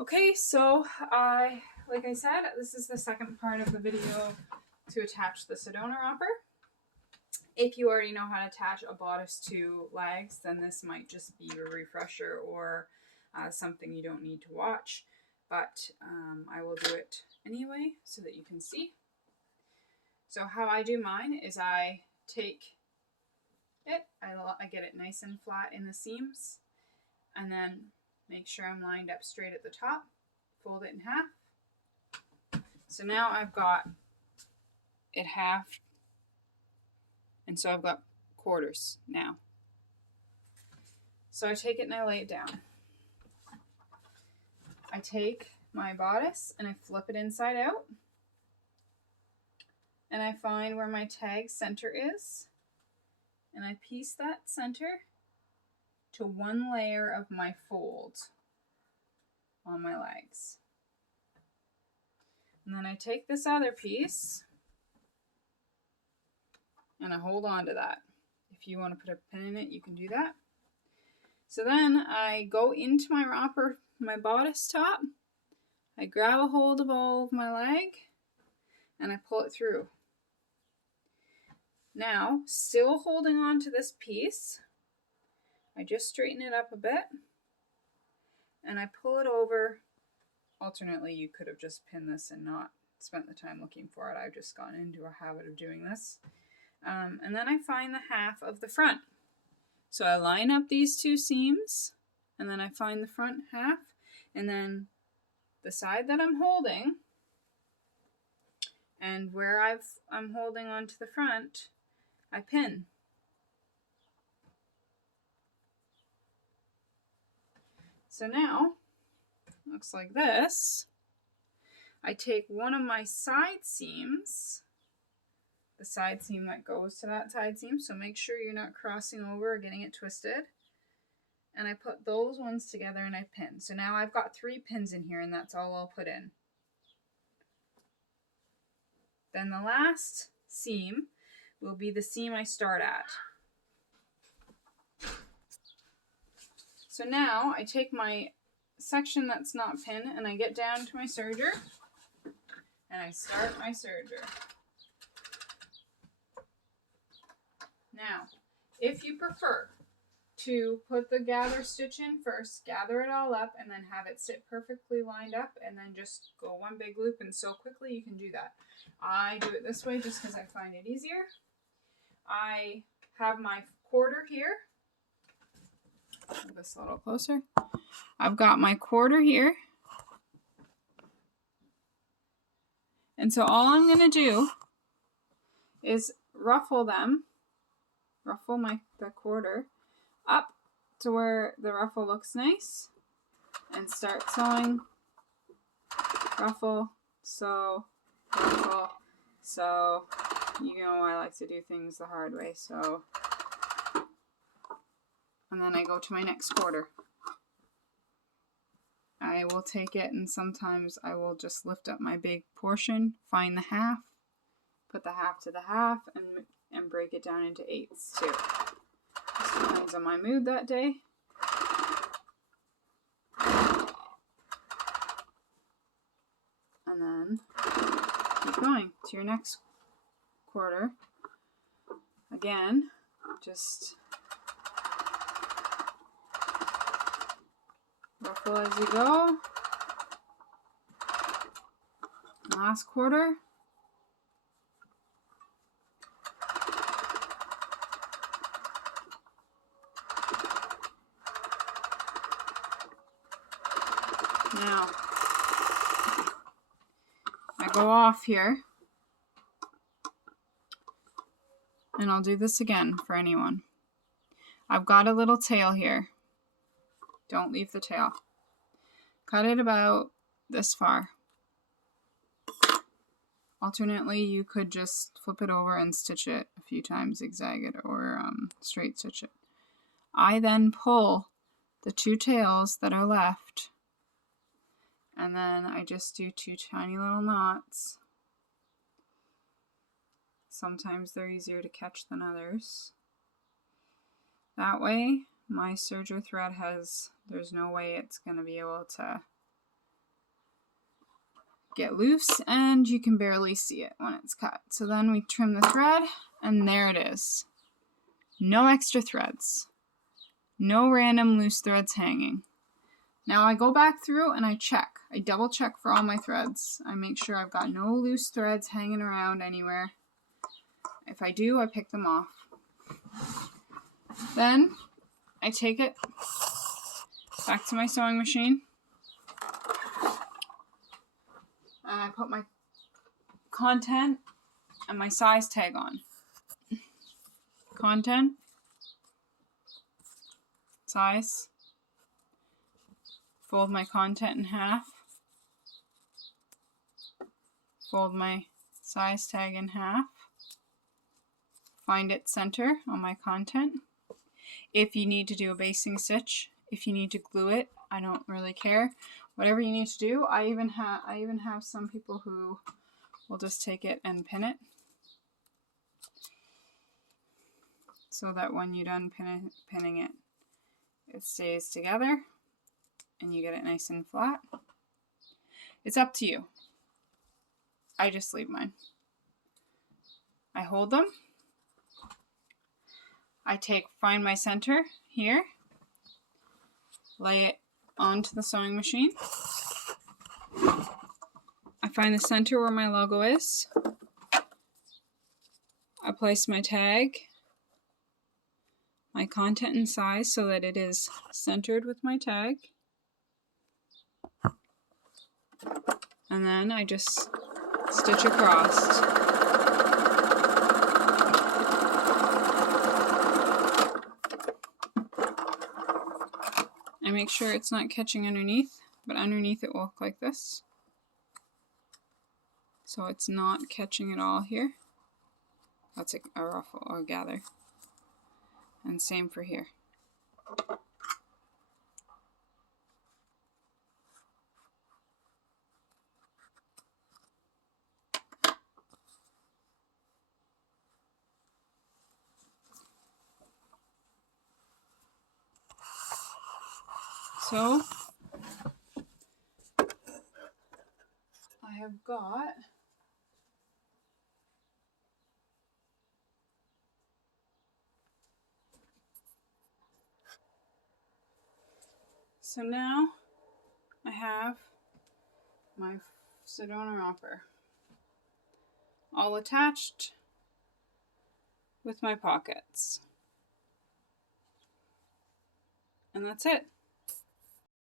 Okay, so like I said, this is the second part of the video to attach the Sedona romper. If you already know how to attach a bodice to legs, then this might just be your refresher or something you don't need to watch. But I will do it anyway so that you can see. So how I do mine is I take it, I get it nice and flat in the seams, and then make sure I'm lined up straight at the top, fold it in half. So now I've got it half, and so I've got quarters now. So I take it and I lay it down. I take my bodice and I flip it inside out, and I find where my tag center is, and I piece that center to one layer of my fold on my legs. And then I take this other piece and I hold on to that. If you want to put a pin in it, you can do that. So then I go into my romper, my bodice top, I grab a hold of all of my leg and I pull it through. Now, still holding on to this piece, I just straighten it up a bit and I pull it over. Alternately, you could have just pinned this and not spent the time looking for it. I've just gotten into a habit of doing this. And then I find the half of the front. So I line up these two seams, and then I find the front half, and then the side that I'm holding, and where I'm holding onto the front, I pin. So now, looks like this. I take one of my side seams, the side seam that goes to that side seam, so make sure you're not crossing over or getting it twisted. And I put those ones together and I pin. So now I've got 3 pins in here, and that's all I'll put in. Then the last seam will be the seam I start at. So now I take my section that's not pinned and I get down to my serger and I start my serger. Now, if you prefer to put the gather stitch in first, gather it all up, and then have it sit perfectly lined up, and then just go one big loop and sew quickly, you can do that. I do it this way just because I find it easier. I have my quarter here. Move this a little closer. I've got my quarter here. And so all I'm going to do is ruffle the quarter up to where the ruffle looks nice and start sewing. Ruffle, sew, ruffle, sew. You know I like to do things the hard way, so. And then I go to my next quarter. I will take it, and sometimes I will just lift up my big portion, find the half, put the half to the half, and break it down into 8ths too. Just depends on my mood that day. And then keep going to your next quarter. Again, just ruffle as you go. Last quarter. Now, I go off here, and I'll do this again for anyone. I've got a little tail here. Don't leave the tail. Cut it about this far. Alternately, you could just flip it over and stitch it a few times, zigzag it, or straight stitch it. I then pull the 2 tails that are left, and then I just do 2 tiny little knots. Sometimes they're easier to catch than others. That way, my serger thread there's no way it's going to be able to get loose, and you can barely see it when it's cut. So then we trim the thread, and there it is. No extra threads. No random loose threads hanging. Now I go back through and I check. I double check for all my threads. I make sure I've got no loose threads hanging around anywhere. If I do, I pick them off. Then I take it back to my sewing machine. And I put my content and my size tag on. Content, size, fold my content in half, fold my size tag in half, find its center on my content. If you need to do a basting stitch, if you need to glue it, I don't really care. Whatever you need to do. I even have some people who will just take it and pin it, so that when you're done pinning it, it stays together and you get it nice and flat. It's up to you. I just leave mine. I hold them. I find my center here, lay it onto the sewing machine. I find the center where my logo is. I place my tag, my content and size, so that it is centered with my tag. And then I just stitch across. I make sure it's not catching underneath, but underneath it will look like this. So it's not catching at all here. That's a ruffle or gather. And same for here. So I have got so now I have my Sedona romper all attached with my pockets. And that's it.